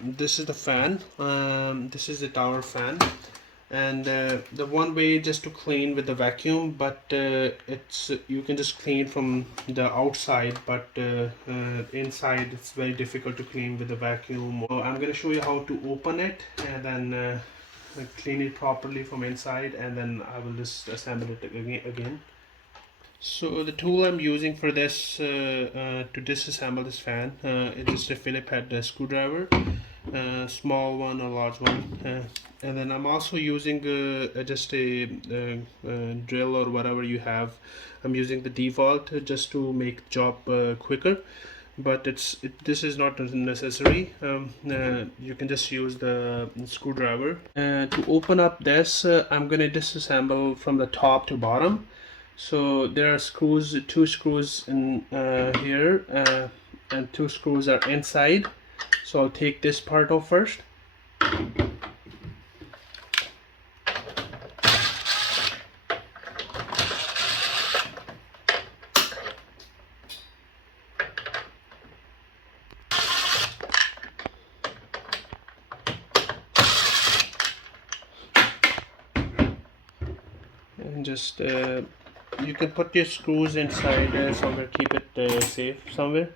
this is the fan. This is the tower fan, and the one way just to clean with the vacuum, but it's you can just clean from the outside, but inside it's very difficult to clean with the vacuum. So I'm going to show you how to open it and then clean it properly from inside, and then I will just assemble it again. So the tool I'm using for this to disassemble this fan is just a Phillips head screwdriver, small one or large one, and then I'm also using just a drill or whatever you have. I'm using the default just to make the job quicker, but this is not necessary. You can just use the screwdriver. To open up this, I'm gonna disassemble from the top to bottom. So there are screws, two screws in here, and two screws are inside. So I'll take this part off first. And just you can put your screws inside somewhere, keep it safe somewhere,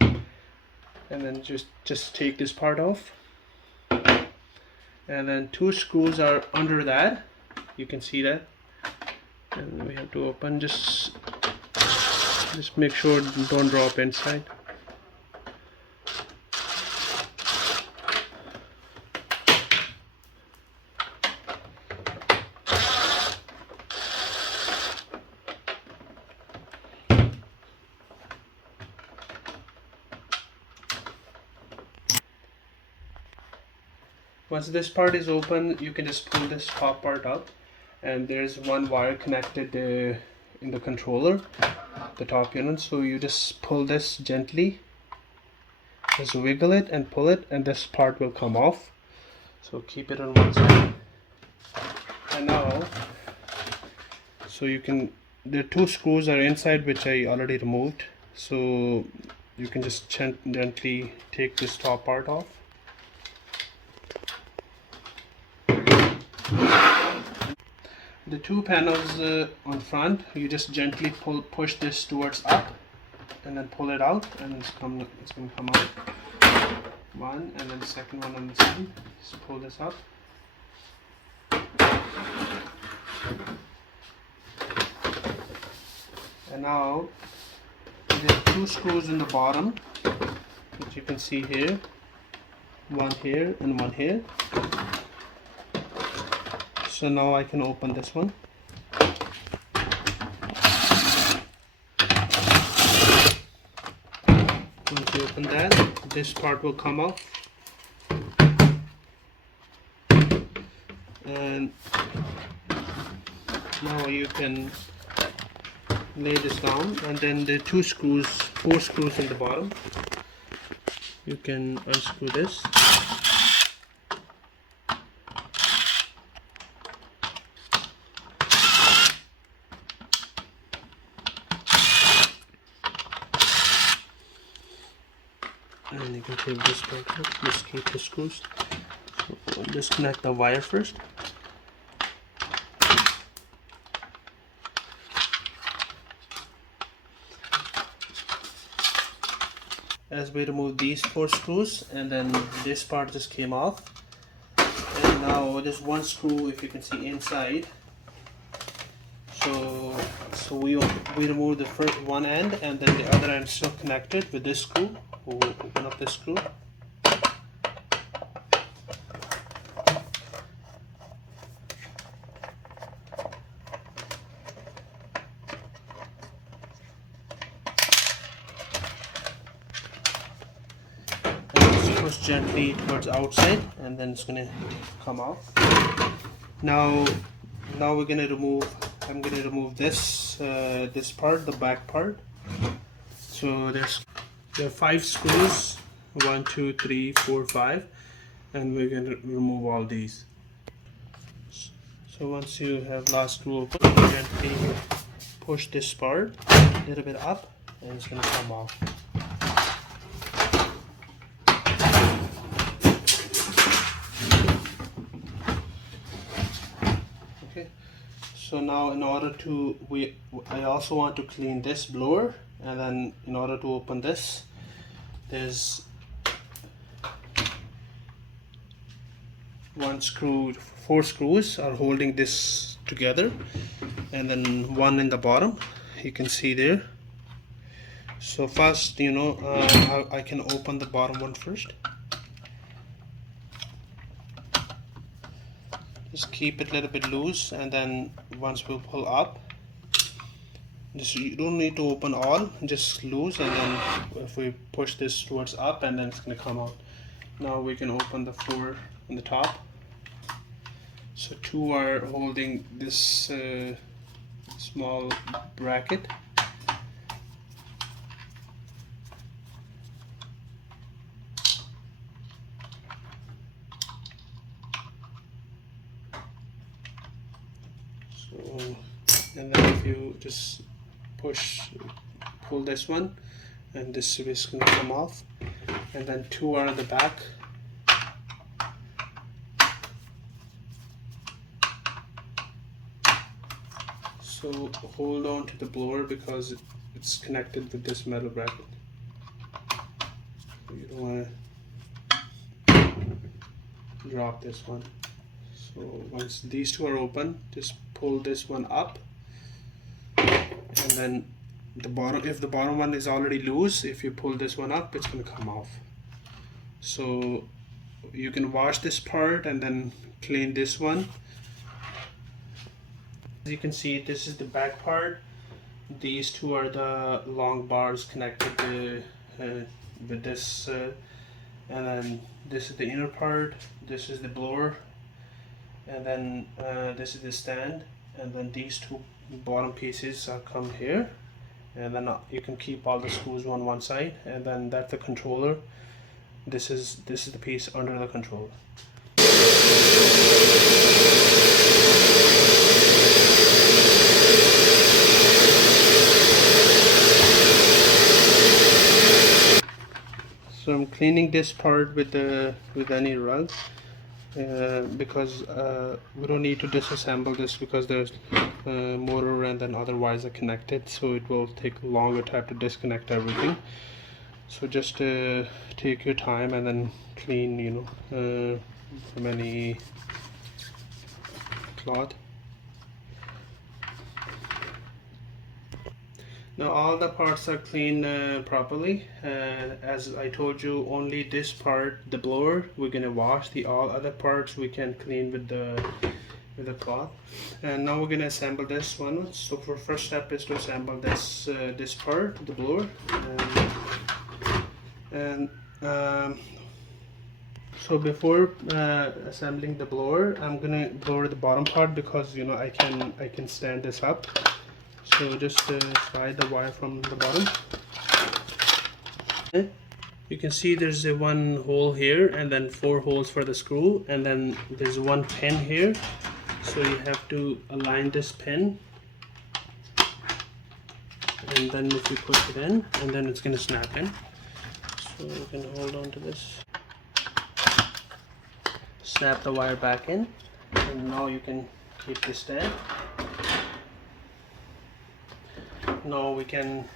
and then just take this part off. And then two screws are under that, you can see that, and we have to open. Just make sure don't drop inside. Once this part is open, you can just pull this top part up, and there's one wire connected in the controller, the top unit. So you just pull this gently, just wiggle it and pull it, and this part will come off. So keep it on one side. And now, so you can, the two screws are inside, which I already removed. So you can just gently take this top part off. The two panels on front, you just gently push this towards up, and then pull it out, and it's going to come out. One, and then the second one on the side. Just pull this up. And now there's two screws in the bottom, which you can see here. One here and one here. So now I can open this one. Once you open that, this part will come out. And now you can lay this down, and then the two screws, four screws in the bottom. You can unscrew this. And you can take this part out, just keep the screws. So disconnect the wire first. As we remove these four screws, and then this part just came off. And now there's one screw, if you can see inside. So we remove the first one end, and then the other end still connected with this screw. We'll open up this screw. Push gently towards outside, and then it's gonna come off. Now we're gonna remove. I'm gonna remove this this part, the back part. So there are 5 screws, 1, 2, 3, 4, 5, and we're gonna remove all these. So once you have last screw open, gently push this part a little bit up, and it's gonna come off. So now in order to I also want to clean this blower, and then in order to open this, there's four screws are holding this together, and then one in the bottom, you can see there. So first, I can open the bottom one first. Just keep it a little bit loose, and then once we pull up, you don't need to open all, just loose, and then if we push this towards up, and then it's going to come out. Now we can open the four on the top. So two are holding this small bracket. And then if you just pull this one, and this is going to come off, and then two are at the back. So hold on to the blower because it's connected with this metal bracket. You don't want to drop this one. So once these two are open, just pull this one up, and then the bottom, if the bottom one is already loose, if you pull this one up, it's going to come off. So you can wash this part and then clean this one. As you can see, this is the back part. These two are the long bars connected with this, and then this is the inner part, this is the blower, and then this is the stand, and then these two bottom pieces come here, and then you can keep all the screws on one side, and then that's the controller. This is the piece under the controller. So I'm cleaning this part with any rug, because we don't need to disassemble this because there's motor and then other wires are connected, so it will take a longer time to disconnect everything. So just take your time and then clean, from any cloth. Now all the parts are cleaned properly. As I told you, only this part, the blower, we're gonna wash. The all other parts we can clean with the cloth. And now we're gonna assemble this one. So for first step is to assemble this part, the blower, and so before assembling the blower, I'm gonna blower the bottom part because I can stand this up. So just slide the wire from the bottom. You can see there's a one hole here, and then 4 holes for the screw, and then there's one pin here. So you have to align this pin, and then if you push it in, and then it's going to snap in. So you can hold on to this, snap the wire back in, and now you can keep this there. Now we can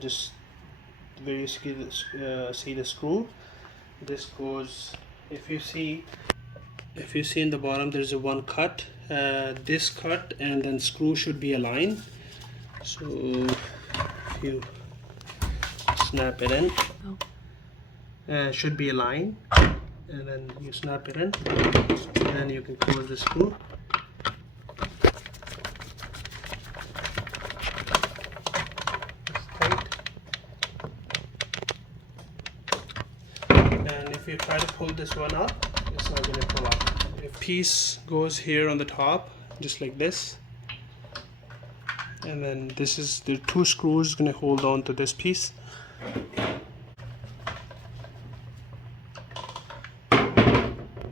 just basically see the screw. This goes, if you see in the bottom, there's a one cut. This cut and then screw should be aligned. So if you snap it in, should be aligned, and then you snap it in, and then you can close the screw. If you try to pull this one up, it's not going to pull up. A piece goes here on the top, just like this, and then this is the 2 screws going to hold on to this piece.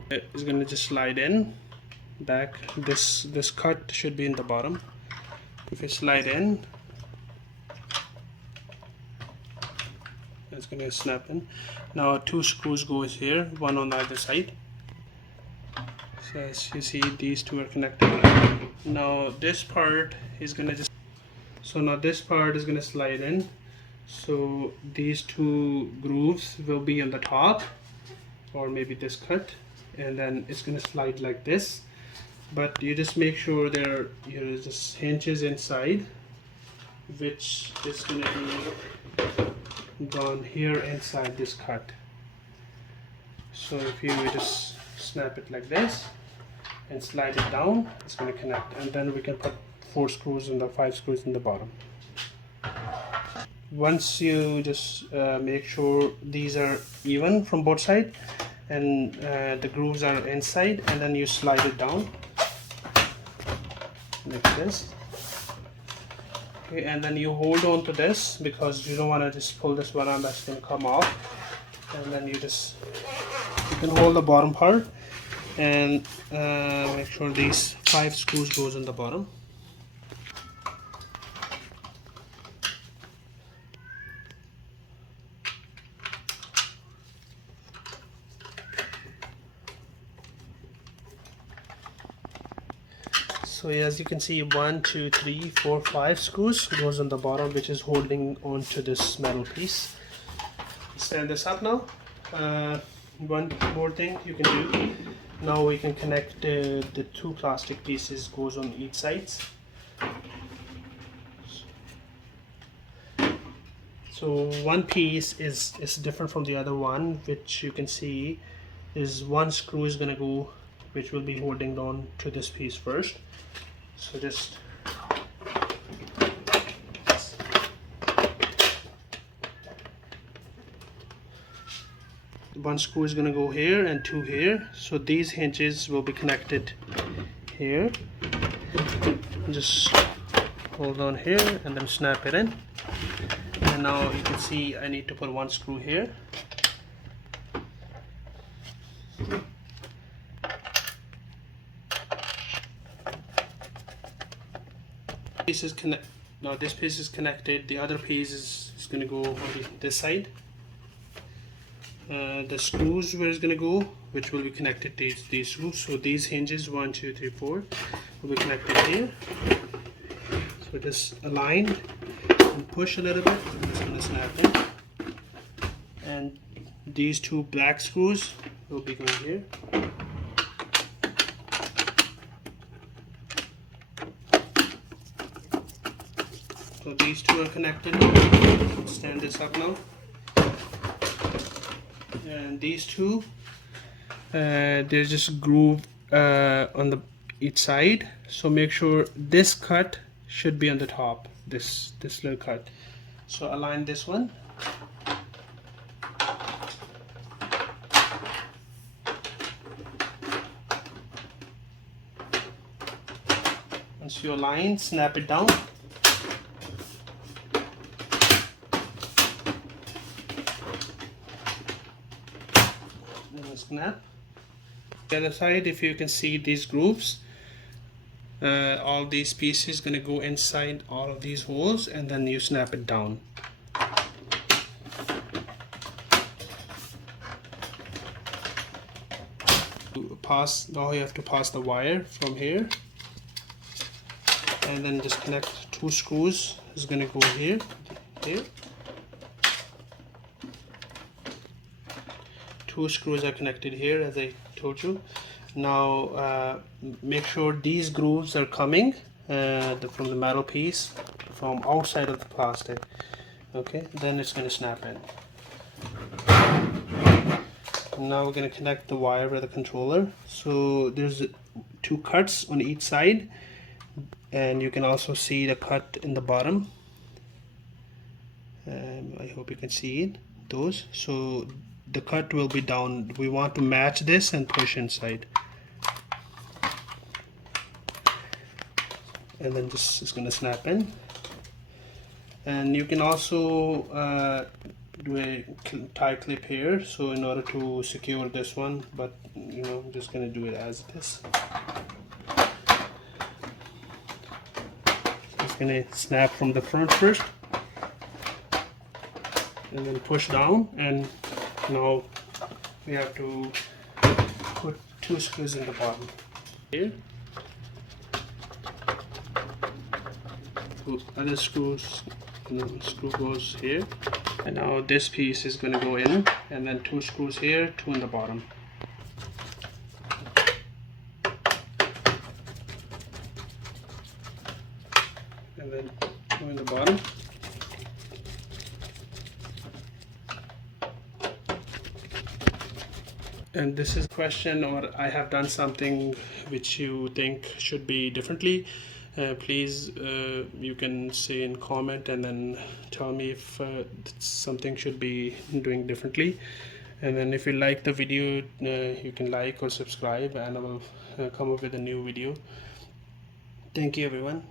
It's going to just slide in back. This cut should be in the bottom. If you slide in, it's going to snap in. Now 2 screws goes here, one on the other side. So as you see, these two are connected. Now this part is gonna just, so now this part is gonna slide in. So these two grooves will be on the top, or maybe this cut, and then it's gonna slide like this. But you just make sure there just hinges inside, which is gonna be gone here inside this cut. So if you just snap it like this and slide it down, it's going to connect, and then we can put 4 screws and the 5 screws in the bottom. Once you just make sure these are even from both sides and the grooves are inside, and then you slide it down like this. Okay, and then you hold on to this because you don't want to just pull this one on, that's going to come off. And then you can hold the bottom part and make sure these 5 screws goes in the bottom. So as you can see, 1, 2, 3, 4, 5 screws goes on the bottom, which is holding onto this metal piece. Stand this up now. One more thing you can do. Now we can connect the 2 plastic pieces goes on each sides. So one piece is different from the other one, which you can see is 1 screw is gonna go, which will be holding on to this piece first. So just one screw is going to go here and 2 here. So these hinges will be connected here. Just hold on here and then snap it in. And now you can see I need to put 1 screw here. Piece is now this piece is connected, the other piece is going to go on this side. The screws where it's going to go, which will be connected to these screws. So these hinges 1, 2, 3, 4 will be connected here. So just align and push a little bit, it's going to snap in. And these 2 black screws will be going here. So these 2 are connected. Stand this up now. And these 2, they're just grooved on each side. So make sure this cut should be on the top. This little cut. So align this one. Once you align, snap it down. Snap. The other side, if you can see these grooves, all these pieces gonna go inside all of these holes, and then you snap it down. Now you have to pass the wire from here, and then just connect 2 screws. Is gonna go here. 2 screws are connected here, as I told you. Now make sure these grooves are coming from the metal piece, from outside of the plastic. Okay, then it's going to snap in. Now we're going to connect the wire with the controller. So there's 2 cuts on each side, and you can also see the cut in the bottom. I hope you can see it, those. So the cut will be down. We want to match this and push inside, and then this is going to snap in. And you can also do a tie clip here, so in order to secure this one, but I'm just going to do it as it is. So it's going to snap from the front first, and then push down. And now we have to put 2 screws in the bottom here. Other screw goes here, and now this piece is going to go in, and then 2 screws here, 2 in the bottom. And then 2 in the bottom. And this is a question, or I have done something which you think should be differently. Please, you can say in comment and then tell me if something should be doing differently. And then if you like the video, you can like or subscribe, and I will come up with a new video. Thank you everyone.